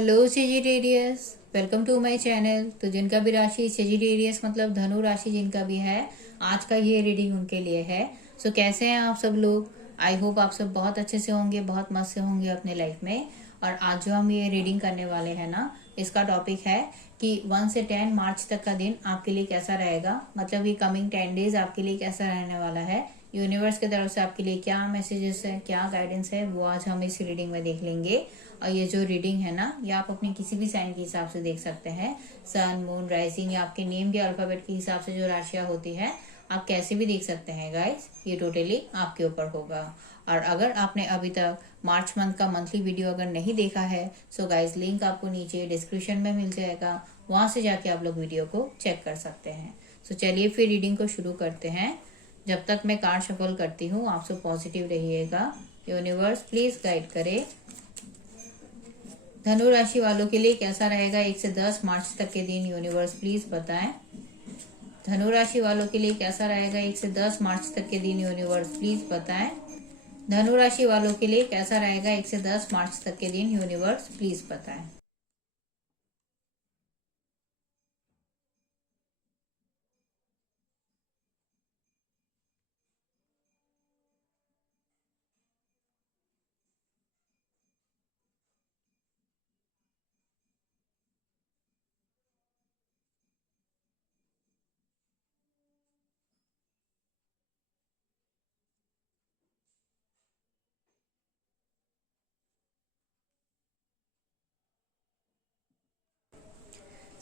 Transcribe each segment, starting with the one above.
Hello Sagittarius, welcome to my channel. तो जिनका भी राशि सेजिटेरियस मतलब धनु राशि जिनका भी है, आज का ये रीडिंग उनके लिए है। सो कैसे हैं आप सब लोग? आई होप आप सब बहुत अच्छे से होंगे, बहुत मस्त से होंगे अपने लाइफ में। और आज जो हम ये रीडिंग करने वाले हैं ना, इसका टॉपिक है कि 1 से 10 मार्च तक का दिन आपके लिए कैसा रहेगा। मतलब ये कमिंग 10 डेज आपके लिए कैसा रहने वाला है, यूनिवर्स की तरफ से आपके लिए क्या मैसेजेस है, क्या गाइडेंस है, वो आज हम इस रीडिंग में देख लेंगे। और ये जो रीडिंग है ना, ये आप अपने किसी भी साइन के हिसाब से देख सकते हैं। सन, मून, राइजिंग या आपके नेम के अल्फाबेट के हिसाब से जो राशियां होती है, आप कैसे भी देख सकते हैं गाइस। ये टोटली आपके ऊपर होगा। और अगर आपने अभी तक मार्च मंथ का मंथली वीडियो अगर नहीं देखा है, सो गाइस लिंक आपको नीचे डिस्क्रिप्शन में मिल जाएगा, वहां से जाके आप लोग वीडियो को चेक कर सकते हैं। सो चलिए फिर रीडिंग को शुरू करते हैं। जब तक मैं कार्ड शफल करती हूँ, आप सब पॉजिटिव रहिएगा। यूनिवर्स प्लीज गाइड करे। धनु राशि वालों के लिए कैसा रहेगा 1 से 10 मार्च तक के दिन, यूनिवर्स प्लीज बताएं। धनु राशि वालों के लिए कैसा रहेगा 1 से 10 मार्च तक के दिन, यूनिवर्स प्लीज बताएं। धनु राशि वालों के लिए कैसा रहेगा 1 से 10 मार्च तक के दिन, यूनिवर्स प्लीज बताएं।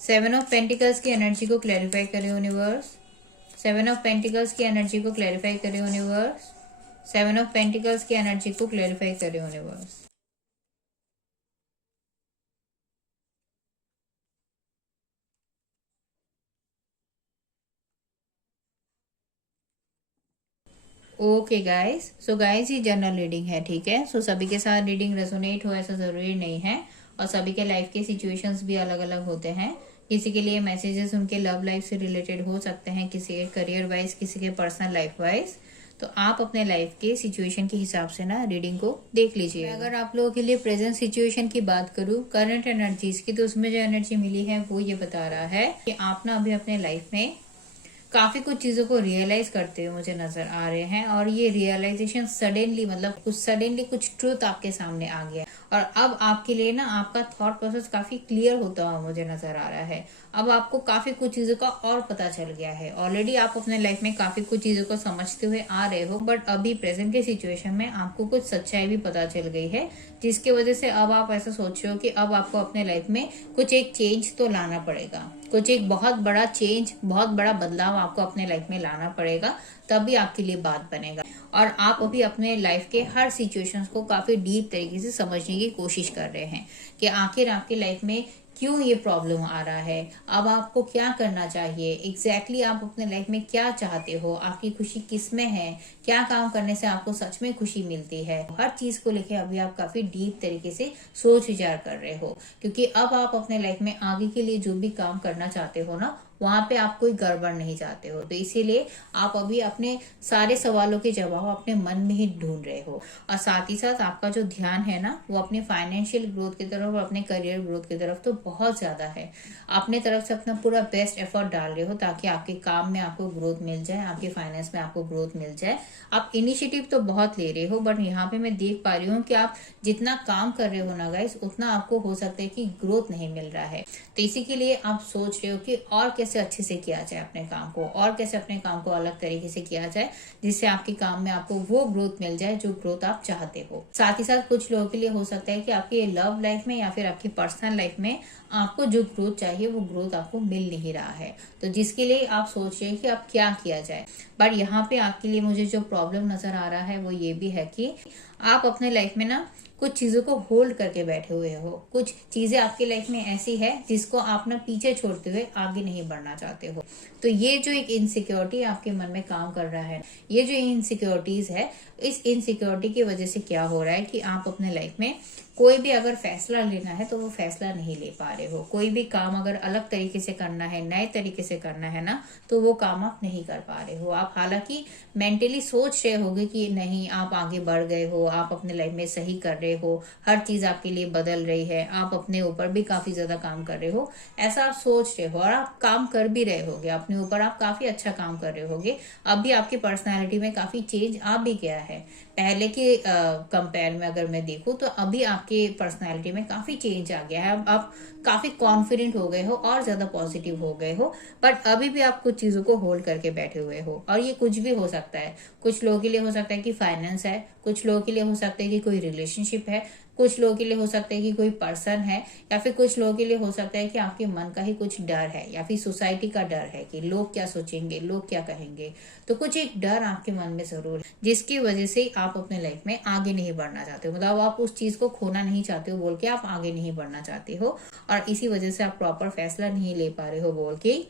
सेवन ऑफ पेंटिकल्स की एनर्जी को क्लैरिफाई करें यूनिवर्स। सेवन ऑफ पेंटिकल्स की एनर्जी को क्लैरिफाई करें यूनिवर्स। सेवन ऑफ पेंटिकल्स की एनर्जी को क्लैरिफाई करें universe. Okay guys, so guys ये जनरल रीडिंग है, ठीक है। सो सभी के साथ रीडिंग रेजोनेट हो ऐसा जरूरी नहीं है, और सभी के लाइफ के सिचुएशंस भी अलग अलग होते हैं। किसी के लिए मैसेजेस उनके लव लाइफ से रिलेटेड हो सकते हैं, किसी के करियर वाइज, किसी के पर्सनल लाइफ वाइज। तो आप अपने लाइफ के सिचुएशन के हिसाब से ना रीडिंग को देख लीजिए। अगर आप लोगों के लिए प्रेजेंट सिचुएशन की बात करूँ, करंट एनर्जीज की, तो उसमें जो एनर्जी मिली है वो ये बता रहा है कि आप ना अभी अपने लाइफ में काफी कुछ चीजों को रियलाइज करते हुए मुझे नजर आ रहे हैं। और ये रियलाइजेशन सडनली, मतलब कुछ ट्रूथ आपके सामने आ गया, और अब आपके लिए ना आपका थॉट प्रोसेस काफी क्लियर होता हुआ मुझे नजर आ रहा है। अब आपको काफी कुछ चीजों का और पता चल गया है। ऑलरेडी आप अपने लाइफ में काफी कुछ चीजों को समझते हुए आ रहे हो, बट अभी प्रेजेंट के सिचुएशन में आपको कुछ सच्चाई भी पता चल गई है, जिसकी वजह से अब आप ऐसा सोच रहे हो कि अब आपको अपने लाइफ में कुछ एक चेंज तो लाना पड़ेगा। कुछ एक बहुत बड़ा चेंज, बहुत बड़ा बदलाव आपको अपने लाइफ में लाना पड़ेगा, तभी आपके लिए बात बनेगा। और आप अभी अपने लाइफ के हर सिचुएशंस को काफी डीप तरीके से समझने की कोशिश कर रहे हैं कि आखिर आपकी लाइफ में क्यों ये प्रॉब्लम आ रहा है, अब आपको क्या करना चाहिए, एग्जैक्टली आप अपने लाइफ में क्या चाहते हो, आपकी खुशी किस में है, क्या काम करने से आपको सच में खुशी मिलती है। हर चीज को लेके अभी आप काफी डीप तरीके से सोच विचार कर रहे हो, क्योंकि अब आप अपने लाइफ में आगे के लिए जो भी काम करना चाहते हो ना, वहां पे आप कोई गड़बड़ नहीं चाहते हो। तो इसीलिए आप अभी अपने सारे सवालों के जवाब अपने मन में ही ढूंढ रहे हो। और साथ ही साथ आपका जो ध्यान है ना, वो अपने फाइनेंशियल ग्रोथ की तरफ और अपने करियर ग्रोथ की तरफ तो बहुत ज्यादा है। अपने तरफ से अपना पूरा बेस्ट एफर्ट डाल रहे हो ताकि आपके काम में आपको ग्रोथ मिल जाए, आपके फाइनेंस में आपको ग्रोथ मिल जाए। आप इनिशिएटिव तो बहुत ले रहे हो, बट यहाँ पे मैं देख पा रही हूँ कि आप जितना काम कर रहे हो ना गाइस, उतना आपको हो सकता है कि ग्रोथ नहीं मिल रहा है। तो इसी के लिए आप सोच रहे हो कि और कैसे अच्छे से किया जाए अपने काम को, और कैसे अपने काम को अलग तरीके से किया जाए, जिससे आपके काम में आपको वो ग्रोथ मिल जाए जो ग्रोथ आप चाहते हो। साथ ही साथ कुछ लोगों के लिए हो सकता है कि आपकी लव लाइफ में या फिर आपकी पर्सनल लाइफ में आपको जो ग्रोथ चाहिए वो ग्रोथ आपको मिल नहीं रहा है, तो जिसके लिए आप सोच रहे हैं कि अब क्या किया जाए। बट यहाँ पे आपके लिए मुझे जो प्रॉब्लम नजर आ रहा है वो ये भी है कि आप अपने लाइफ में ना कुछ चीजों को होल्ड करके बैठे हुए हो। कुछ चीजें आपकी लाइफ में ऐसी है जिसको आप ना पीछे छोड़ते हुए आगे नहीं बढ़ना चाहते हो। तो ये जो एक इनसिक्योरिटी आपके मन में काम कर रहा है, ये जो इनसिक्योरिटीज है, इस इनसिक्योरिटी की वजह से क्या हो रहा है कि आप अपने लाइफ में कोई भी अगर फैसला लेना है तो वो फैसला नहीं ले पा रहे हो। कोई भी काम अगर अलग तरीके से करना है, नए तरीके से करना है ना, तो वो काम आप नहीं कर पा रहे हो। आप हालांकि मेंटली सोच रहे होगे कि नहीं, आप आगे बढ़ गए हो, आप अपने लाइफ में सही कर रहे हो, हर चीज आपके लिए बदल रही है, आप अपने ऊपर भी काफी ज्यादा काम कर रहे हो, ऐसा आप सोच रहे हो और आप काम कर भी रहे होगे अपने ऊपर, आप काफी अच्छा काम कर रहे होगे। अभी आपकी पर्सनैलिटी में काफी चेंज आ भी गया है। पहले के कंपेयर में अगर मैं देखूं तो अभी आपके पर्सनैलिटी में काफी चेंज आ गया है। अब आप काफी कॉन्फिडेंट हो गए हो और ज्यादा पॉजिटिव हो गए हो, बट अभी भी आप कुछ चीजों को होल्ड करके बैठे हुए हो। और ये कुछ भी हो सकता है। कुछ लोगों के लिए हो सकता है कि फाइनेंस है, कुछ लोगों के लिए हो सकता है कि कोई रिलेशनशिप है, कुछ लोगों के लिए हो सकता है कि कोई पर्सन है, या फिर कुछ लोगों के लिए हो सकता है कि आपके मन का ही कुछ डर है, या फिर सोसाइटी का डर है कि लोग क्या सोचेंगे, लोग क्या कहेंगे। तो कुछ एक डर आपके मन में जरूर है, जिसकी वजह से आप अपने लाइफ में आगे नहीं बढ़ना चाहते हो। मतलब आप उस चीज को खोना नहीं चाहते हो बोल के आप आगे नहीं बढ़ना चाहते हो, और इसी वजह से आप प्रॉपर फैसला नहीं ले पा रहे हो बोल के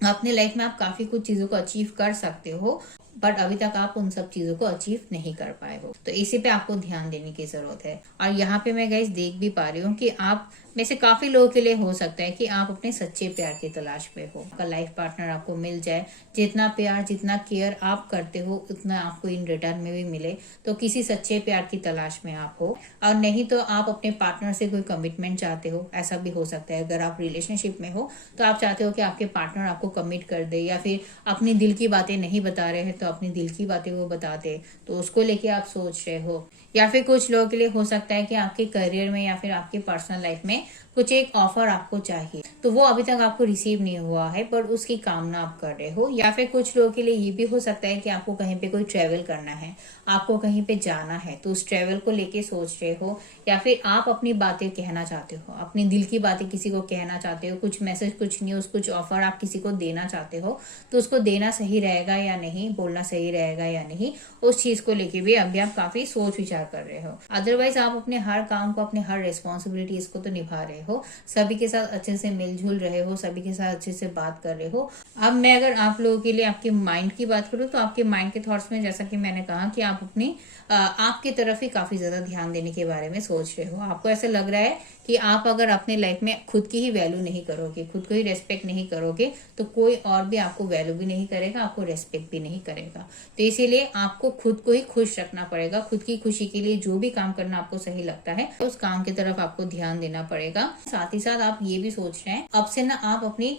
अपने लाइफ में आप काफी कुछ चीजों को अचीव कर सकते हो, बट अभी तक आप उन सब चीजों को अचीव नहीं कर पाए हो। तो इसी पे आपको ध्यान देने की जरूरत है। और यहाँ पे मैं गाइस देख भी पा रही हूँ कि आप में से काफी लोगों के लिए हो सकता है कि आप अपने सच्चे प्यार की तलाश में हो। आपका लाइफ पार्टनर आपको मिल जाए, जितना प्यार जितना केयर आप करते हो उतना आपको इन रिटर्न में भी मिले, तो किसी सच्चे प्यार की तलाश में आप हो। और नहीं तो आप अपने पार्टनर से कोई कमिटमेंट चाहते हो, ऐसा भी हो सकता है। अगर आप रिलेशनशिप में हो तो आप चाहते हो कि आपके पार्टनर आपको कमिट कर दे, या फिर अपनी दिल की बातें नहीं बता रहे हैं तो अपनी दिल की बातें वो बता दे, तो उसको लेके आप सोच रहे हो। या फिर कुछ लोगों के लिए हो सकता है कि आपके करियर में या फिर आपके पर्सनल लाइफ में कुछ एक ऑफर आपको चाहिए, तो वो अभी तक आपको रिसीव नहीं हुआ है, पर उसकी कामना आप कर रहे हो। या फिर कुछ लोगों के लिए ये भी हो सकता है कि आपको कहीं पे कोई ट्रेवल करना है, आपको कहीं पे जाना है, तो उस ट्रेवल को लेके सोच रहे हो। या फिर आप अपनी बातें कहना चाहते हो, अपनी दिल की बातें किसी को कहना चाहते हो, कुछ मैसेज, कुछ न्यूज, कुछ ऑफर आप किसी को देना चाहते हो, तो उसको देना सही रहेगा या नहीं, बोलना सही रहेगा या नहीं, उस चीज को लेके भी अभी आप काफी सोच विचार कर रहे हो। अदरवाइज आप अपने हर काम को, अपने हर रिस्पॉन्सिबिलिटीज को तो निभा रहे हो, सभी के साथ अच्छे से मिलजुल रहे हो, सभी के साथ अच्छे से बात कर रहे हो। अब मैं अगर आप लोगों के लिए आपके माइंड की बात करूँ तो आपके माइंड के थॉट्स में, जैसा कि मैंने कहा कि आप अपनी आपकी तरफ ही काफी ज्यादा ध्यान देने के बारे में सोच रहे हो। आपको ऐसा लग रहा है कि आप अगर अपने लाइफ में खुद की ही वैल्यू नहीं करोगे, खुद को ही रेस्पेक्ट नहीं करोगे, तो कोई और भी आपको वैल्यू भी नहीं करेगा, आपको रेस्पेक्ट भी नहीं करेगा। तो इसीलिए आपको खुद को ही खुश रखना पड़ेगा। खुद की खुशी के लिए जो भी काम करना आपको सही लगता है, उस काम की तरफ आपको ध्यान देना पड़ेगा। साथ ही साथ आप ये भी सोच रहे हैं अब से ना आप अपनी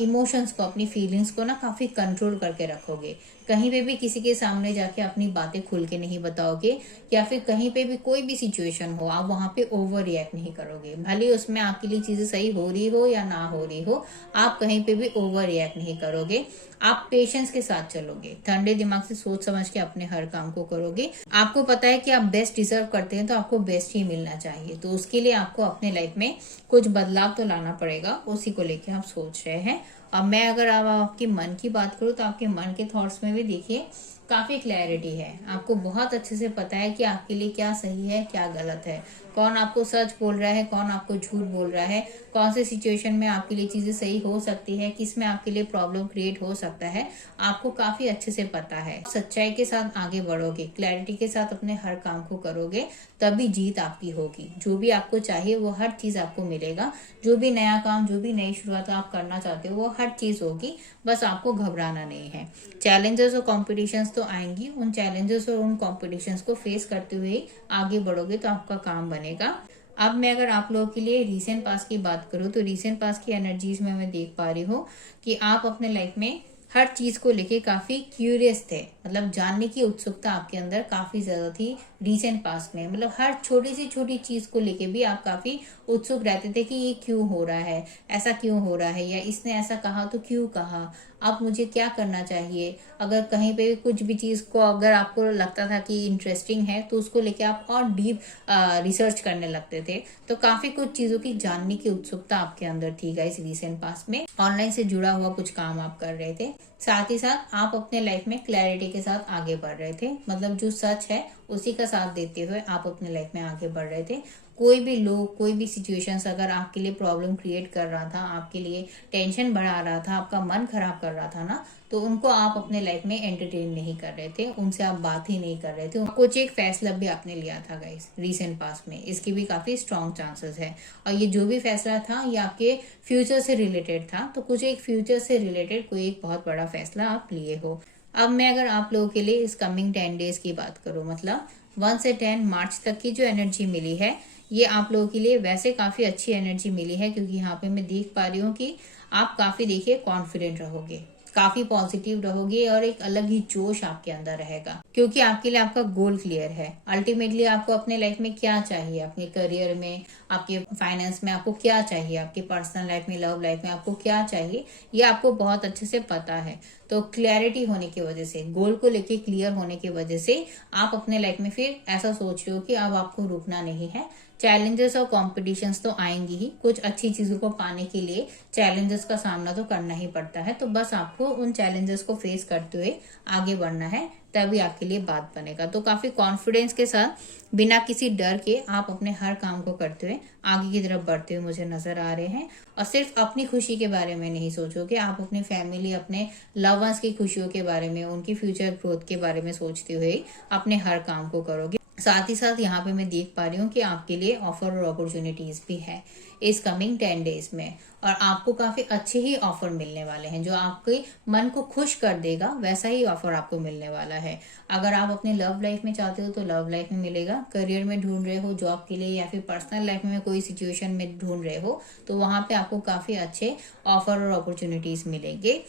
इमोशंस को, अपनी फीलिंग्स को ना काफी कंट्रोल करके रखोगे। कहीं पे भी किसी के सामने जाके अपनी बातें खुल के नहीं बताओगे, या फिर कहीं पे भी कोई भी सिचुएशन हो आप वहां पे ओवर रिएक्ट नहीं करोगे। भले उसमें आपके लिए चीजें सही हो रही हो या ना हो रही हो, आप कहीं पे भी ओवर रिएक्ट नहीं करोगे। आप पेशेंस के साथ चलोगे, ठंडे दिमाग से सोच समझ के अपने हर काम को करोगे। आपको पता है कि आप बेस्ट डिजर्व करते हैं, तो आपको बेस्ट ही मिलना चाहिए। तो उसके लिए आपको अपने लाइफ में कुछ बदलाव तो लाना पड़ेगा, उसी को लेके आप सोच रहे हैं। अब मैं अगर अब आपके मन की बात करूँ तो आपके मन के थॉट्स में भी देखिए काफी क्लैरिटी है। आपको बहुत अच्छे से पता है कि आपके लिए क्या सही है, क्या गलत है, कौन आपको सच बोल रहा है, कौन आपको झूठ बोल रहा है, कौन से सिचुएशन में आपके लिए चीजें सही हो सकती है, किस में आपके लिए प्रॉब्लम क्रिएट हो सकता है, आपको काफी अच्छे से पता है। सच्चाई के साथ आगे बढ़ोगे, क्लैरिटी के साथ अपने हर काम को करोगे, तभी जीत आपकी होगी। जो भी आपको चाहिए वो हर चीज आपको मिलेगा। जो भी नया काम, जो भी नई शुरुआत आप करना चाहते हो, वो हर चीज होगी। बस आपको घबराना नहीं है। चैलेंजेस और कॉम्पिटिशन्स तो आएंगी, उन चैलेंजेस और उन कॉम्पिटिशन्स को फेस करते हुए आगे बढ़ोगे तो आपका काम बनेगा। अब मैं अगर आप लोगों के लिए रीसेंट पास की बात करूँ तो रीसेंट पास की एनर्जीज में मैं देख पा रही हूँ कि आप अपने लाइफ में हर चीज को लेके काफी क्यूरियस थे। मतलब जानने की उत्सुकता आपके अंदर काफी ज्यादा थी रीसेंट पास्ट में। मतलब हर छोटी सी छोटी चीज को लेके भी आप काफी उत्सुक रहते थे कि ये क्यों हो रहा है, ऐसा क्यों हो रहा है, या इसने ऐसा कहा तो क्यों कहा, अब मुझे क्या करना चाहिए। अगर कहीं पे भी कुछ भी चीज को अगर आपको लगता था कि इंटरेस्टिंग है तो उसको लेके आप और डीप रिसर्च करने लगते थे। तो काफी कुछ चीजों की जानने की उत्सुकता आपके अंदर थी गाइस रीसेंट पास्ट में। ऑनलाइन से जुड़ा हुआ कुछ काम आप कर रहे थे, साथ ही साथ आप अपने लाइफ में क्लैरिटी के साथ आगे बढ़ रहे थे, मतलब जो सच है उसी का साथ देते हुए आप अपने लाइफ में आगे बढ़ रहे थे। कोई भी लोग, कोई भी सिचुएशंस अगर आपके लिए प्रॉब्लम क्रिएट कर रहा था, आपके लिए टेंशन बढ़ा रहा था, आपका मन खराब कर रहा था ना, तो उनको आप अपने लाइफ में एंटरटेन नहीं कर रहे थे, उनसे आप बात ही नहीं कर रहे थे। कुछ एक फैसला भी आपने लिया था गाइस रीसेंट पास्ट में, इसकी भी काफी स्ट्रॉन्ग चांसेस है। और ये जो भी फैसला था ये आपके फ्यूचर से रिलेटेड था, तो कुछ एक फ्यूचर से रिलेटेड कोई एक बहुत बड़ा फैसला आप लिए हो। अब मैं अगर आप लोगों के लिए इस कमिंग 10 डेज की बात करूं, मतलब 1 से 10 मार्च तक की जो एनर्जी मिली है, ये आप लोगों के लिए वैसे काफी अच्छी एनर्जी मिली है, क्योंकि यहाँ पे मैं देख पा रही हूँ कि आप काफी देखिए कॉन्फिडेंट रहोगे, काफी पॉजिटिव रहोगे और एक अलग ही जोश आपके अंदर रहेगा, क्योंकि आपके लिए आपका गोल क्लियर है। अल्टीमेटली आपको अपने लाइफ में क्या चाहिए, अपने करियर में, आपके फाइनेंस में आपको क्या चाहिए, आपके पर्सनल लाइफ में, लव लाइफ में आपको क्या चाहिए, ये आपको बहुत अच्छे से पता है। तो क्लैरिटी होने की वजह से, गोल को लेके क्लियर होने की वजह से आप अपने लाइफ में फिर ऐसा सोच रहे हो कि अब आपको रुकना नहीं है। चैलेंजेस और कॉम्पिटिशन्स तो आएंगी ही, कुछ अच्छी चीजों को पाने के लिए चैलेंजेस का सामना तो करना ही पड़ता है, तो बस आपको उन चैलेंजेस को फेस करते हुए आगे बढ़ना है, तभी आपके लिए बात बनेगा। तो काफी कॉन्फिडेंस के साथ, बिना किसी डर के आप अपने हर काम को करते हुए आगे की तरफ बढ़ते हुए मुझे नजर आ रहे हैं। और सिर्फ अपनी खुशी के बारे में नहीं सोचोगे, आप अपनी फैमिली, अपने लव वंस की खुशियों के बारे में, उनकी फ्यूचर ग्रोथ के बारे में सोचते हुए अपने हर काम को करोगे। साथ ही साथ यहाँ पे मैं देख पा रही हूँ कि आपके लिए ऑफर और अपॉर्चुनिटीज भी है इस कमिंग 10 डेज में, और आपको काफी अच्छे ही ऑफर मिलने वाले हैं, जो आपके मन को खुश कर देगा वैसा ही ऑफर आपको मिलने वाला है। अगर आप अपने लव लाइफ में चाहते हो तो लव लाइफ में मिलेगा, करियर में ढूंढ रहे हो जॉब के लिए, या फिर पर्सनल लाइफ में कोई सिचुएशन में ढूंढ रहे हो, तो वहां पे आपको काफी अच्छे ऑफर और अपॉर्चुनिटीज मिलेंगे।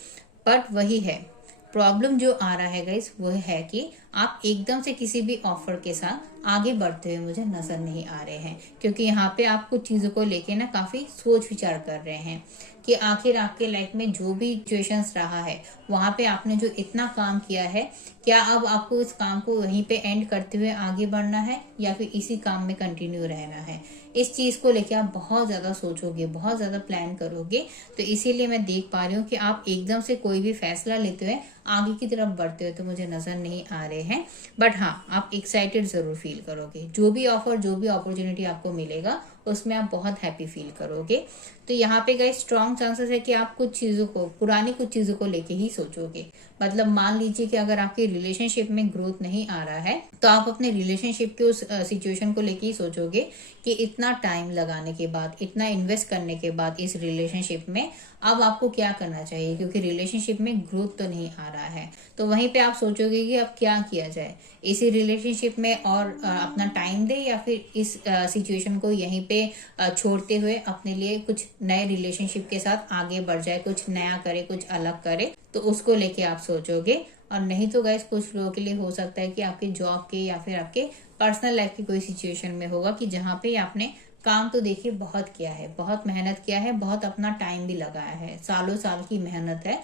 बट वही है, प्रॉब्लम जो आ रहा है गाइस वो है कि आप एकदम से किसी भी ऑफर के साथ आगे बढ़ते हुए मुझे नजर नहीं आ रहे हैं, क्योंकि यहाँ पे आप कुछ चीजों को लेके ना काफी सोच विचार कर रहे हैं कि आखिर आपके लाइफ में जो भी सिचुएशंस रहा है, वहां पे आपने जो इतना काम किया है, क्या अब आपको इस काम को वहीं पे एंड करते हुए आगे बढ़ना है, या फिर इसी काम में कंटिन्यू रहना है। इस चीज को लेके आप बहुत ज्यादा सोचोगे, बहुत ज्यादा प्लान करोगे, तो इसीलिए मैं देख पा रही हूँ कि आप एकदम से कोई भी फैसला लेते हुए आगे की तरफ बढ़ते हुए तो मुझे नजर नहीं आ रहे हैं। बट हाँ, आप एक्साइटेड जरूर फील करोगे, जो भी ऑफर, जो भी अपॉर्चुनिटी आपको मिलेगा उसमें आप बहुत हैप्पी फील करोगे। तो यहाँ पे गाइस स्ट्रॉन्ग चांसेस है कि आप कुछ चीजों को, पुरानी कुछ चीजों को लेके ही सोचोगे। मतलब मान लीजिए कि अगर आपके रिलेशनशिप में ग्रोथ नहीं आ रहा है, तो आप अपने रिलेशनशिप के उस सिचुएशन को लेके ही सोचोगे कि इतना टाइम लगाने के बाद, इतना इन्वेस्ट करने के बाद इस रिलेशनशिप में अब आपको क्या करना चाहिए, क्योंकि रिलेशनशिप में ग्रोथ तो नहीं आ रहा है। तो वहीं पे आप सोचोगे कि अब क्या किया जाए, इसी रिलेशनशिप में और अपना टाइम दे, या फिर इस सिचुएशन को यहीं पे छोड़ते हुए अपने लिए कुछ नए रिलेशनशिप के साथ आगे बढ़ जाए, कुछ नया करे, कुछ अलग करे, तो उसको लेके आप सोचोगे। और नहीं तो गाइस कुछ लोगों के लिए हो सकता है कि आपके जॉब के या फिर आपके पर्सनल लाइफ की कोई सिचुएशन में होगा कि जहाँ पे आपने काम तो देखिए बहुत किया है, बहुत मेहनत किया है, बहुत अपना टाइम भी लगाया है, सालों साल की मेहनत है,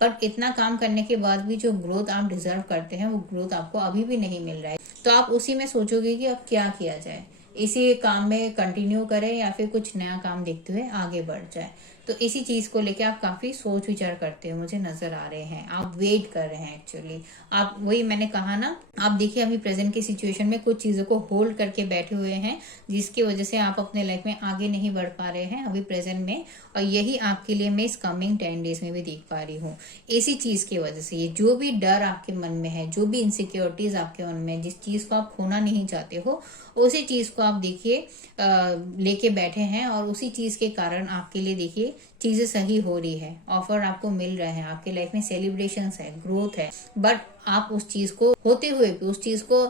पर इतना काम करने के बाद भी जो ग्रोथ आप डिजर्व करते हैं वो ग्रोथ आपको अभी भी नहीं मिल रहा है। तो आप उसी में सोचोगे कि अब क्या किया जाए, इसी काम में कंटिन्यू करें या फिर कुछ नया काम देखते हुए आगे बढ़ जाए। तो इसी चीज को लेके आप काफी सोच विचार करते हुए मुझे नजर आ रहे हैं, आप वेट कर रहे हैं एक्चुअली। आप, वही मैंने कहा ना, आप देखिए अभी प्रेजेंट की सिचुएशन में कुछ चीजों को होल्ड करके बैठे हुए हैं, जिसकी वजह से आप अपने लाइफ में आगे नहीं बढ़ पा रहे हैं अभी प्रेजेंट में। और यही आपके लिए मैं इस कमिंग 10 डेज में भी देख पा रही हूँ। इसी चीज की वजह से, ये जो भी डर आपके मन में है, जो भी इनसिक्योरिटीज आपके मन में है, जिस चीज को आप खोना नहीं चाहते हो, उसी चीज को आप देखिए लेके बैठे हैं, और उसी चीज के कारण आपके लिए देखिए चीजें सही हो रही है, ऑफर आपको मिल रहे हैं, आपके लाइफ में सेलिब्रेशंस है, ग्रोथ है। बट आप उस चीज को होते हुए भी, उस चीज को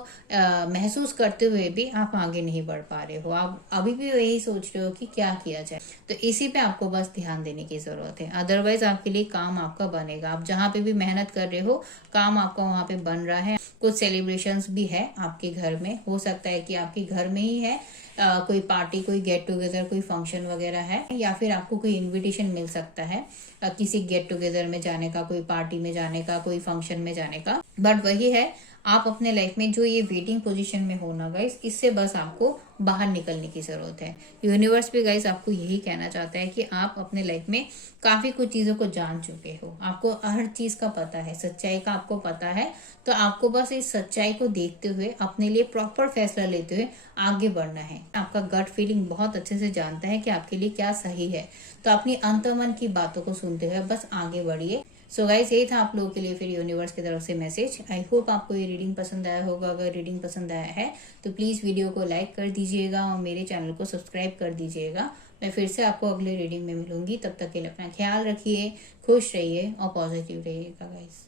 महसूस करते हुए भी आप आगे नहीं बढ़ पा रहे हो, आप अभी भी वही सोच रहे हो कि क्या किया जाए। तो इसी पे आपको बस ध्यान देने की जरूरत है, अदरवाइज आपके लिए काम आपका बनेगा। आप जहाँ पे भी मेहनत कर रहे हो, काम आपका वहाँ पे बन रहा है। कुछ सेलिब्रेशंस भी है आपके घर में, हो सकता है कि आपके घर में ही है कोई पार्टी, कोई गेट टुगेदर, कोई फंक्शन वगैरह है, या फिर आपको कोई इनविटेशन मिल सकता है किसी गेट टुगेदर में जाने का, कोई पार्टी में जाने का, कोई फंक्शन में जाने का। बट वही है, आप अपने लाइफ में जो ये वेटिंग पोजीशन में हो ना गाइस, इससे बस आपको बाहर निकलने की जरूरत है। यूनिवर्स भी गाइस आपको यही कहना चाहता है कि आप अपने लाइफ में काफी कुछ चीजों को जान चुके हो, आपको हर चीज का पता है, सच्चाई का आपको पता है। तो आपको बस इस सच्चाई को देखते हुए अपने लिए प्रॉपर फैसला लेते हुए आगे बढ़ना है। आपका गट फीलिंग बहुत अच्छे से जानता है कि आपके लिए क्या सही है, तो अपनी अंतर्मन की बातों को सुनते हुए बस आगे बढ़िए। सो गाइस, यही था आप लोगों के लिए फिर यूनिवर्स की तरफ से मैसेज। आई होप आपको ये रीडिंग पसंद आया होगा। अगर रीडिंग पसंद आया है तो प्लीज वीडियो को लाइक कर दीजिएगा और मेरे चैनल को सब्सक्राइब कर दीजिएगा। मैं फिर से आपको अगले रीडिंग में मिलूंगी, तब तक के लिए अपना ख्याल रखिए, खुश रहिए और पॉजिटिव रहिएगा गाइस।